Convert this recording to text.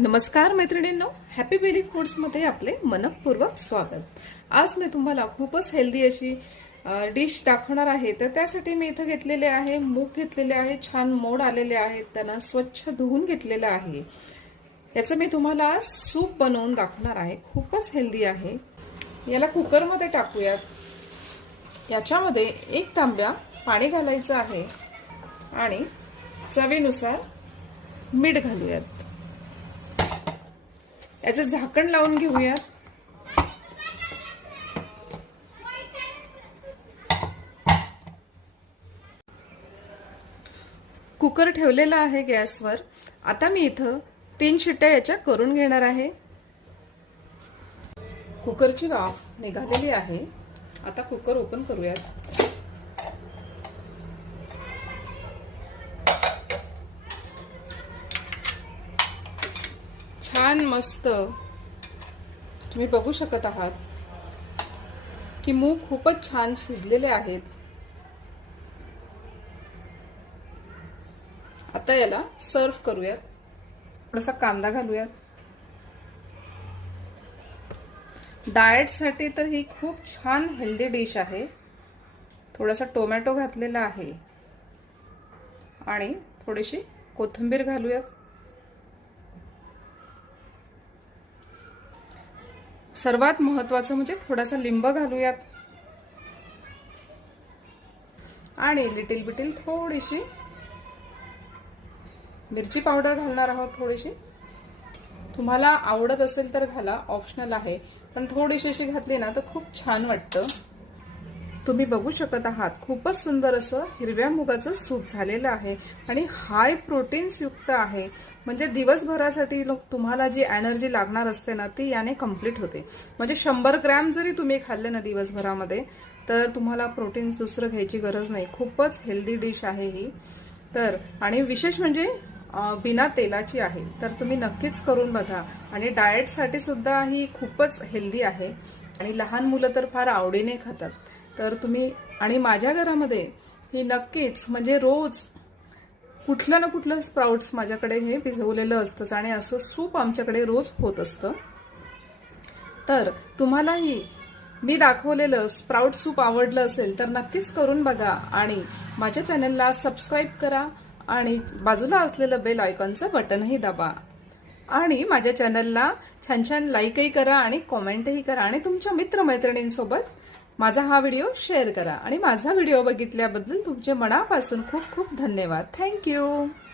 नमस्कार मैत्रिणींनो, happy Bailey फूड्समध्ये आपले मनपूर्वक स्वागत। आज मी तुम्हाला खूपच हेल्दी अशी डिश दाखवणार आहे। तर त्यासाठी मी इथे घेतलेले आहे मूग घेतलेले आहे, छान मोड आलेले आहेत, त्यांना स्वच्छ धुवून घेतलेले आहे। याचं मी तुम्हाला सूप बनवून दाखवणार आहे, खूपच हेल्दी आहे। याला कुकर मध्ये टाकूयात। याच्यामध्ये 1 तांब्या पाणी घालायचं आहे आणि चवीनुसार मीठ घालूयात। याचं झाकण लावून घेऊयात। कुकर ठेवलेला आहे गॅसवर। आता मी इथं 3 शिट्ट्या याच्या करून घेणार आहे। कुकरची वाफ निघालेली आहे। आता कुकर ओपन करूयात। छान मस्त तुम्ही बघू शकत आहात की मूग खूपच छान शिजलेले आहेत। आता याला सर्व करूयात। थोडासा कांदा घालूयात। डाएट साठी तर ही खूप छान हेल्दी डिश आहे। थोडासा टोमॅटो घातलेला आहे आणि थोडीशी कोथिंबीर घालूयात। सर्वात महत्त्वाचं म्हणजे थोडासा लिंब घालूयात आणि लिटिल बिटिल थोडीशी मिरची पावडर घालणार आहोत। थोडीशी तुम्हाला आवडत असेल तर घाला, ऑप्शनल आहे, पण थोडीशी अशी घातली ना तर खूप छान वाटतं। तुम्ही बघू शकत आहात खूपच सुंदर असं हिरव्या मुगाचं सूप झालेलं आहे आणि हाय प्रोटीन्स युक्त आहे। म्हणजे दिवसभरासाठी तुम्हाला जी एनर्जी लागणार असते ना ती याने कंप्लीट होते। म्हणजे 100 ग्रॅम जरी तुम्ही खाल्ले ना दिवसभरामध्ये तर तुम्हाला प्रोटीन्स दुसरं घ्यायची गरज नाही। खूपच हेल्दी डिश आहे ही। तर आणि विशेष म्हणजे बिना तेलाची आहे, तर तुम्ही नक्कीच करून बघा। आणि डाएट साठी सुद्धा ही खूपच हेल्दी आहे आणि लहान मुलं तर फार आवडीने खातात। तर तुम्ही आणि माझ्या घरामध्ये ही नक्कीच म्हणजे रोज कुठलं ना कुठलं स्प्राउट्स माझ्याकडे हे भिजवलेलं असतं आणि असं सूप आमच्याकडे रोज होत असतं। तर तुम्हालाही मी दाखवलेलं स्प्राउट सूप आवडलं असेल तर नक्कीच करून बघा आणि माझ्या चॅनलला सबस्क्राइब करा आणि बाजूला असलेलं बेल आयकॉनचं बटनही दाबा आणि माझ्या चॅनलला छान छान लाईकही करा आणि कमेंटही करा आणि तुमच्या मित्रमैत्रिणींसोबत माझा हा व्हिडिओ शेअर करा। आणि माझा व्हिडिओ बघितल्याबद्दल तुमचे मनापासून खूप खूप धन्यवाद। थँक्यू।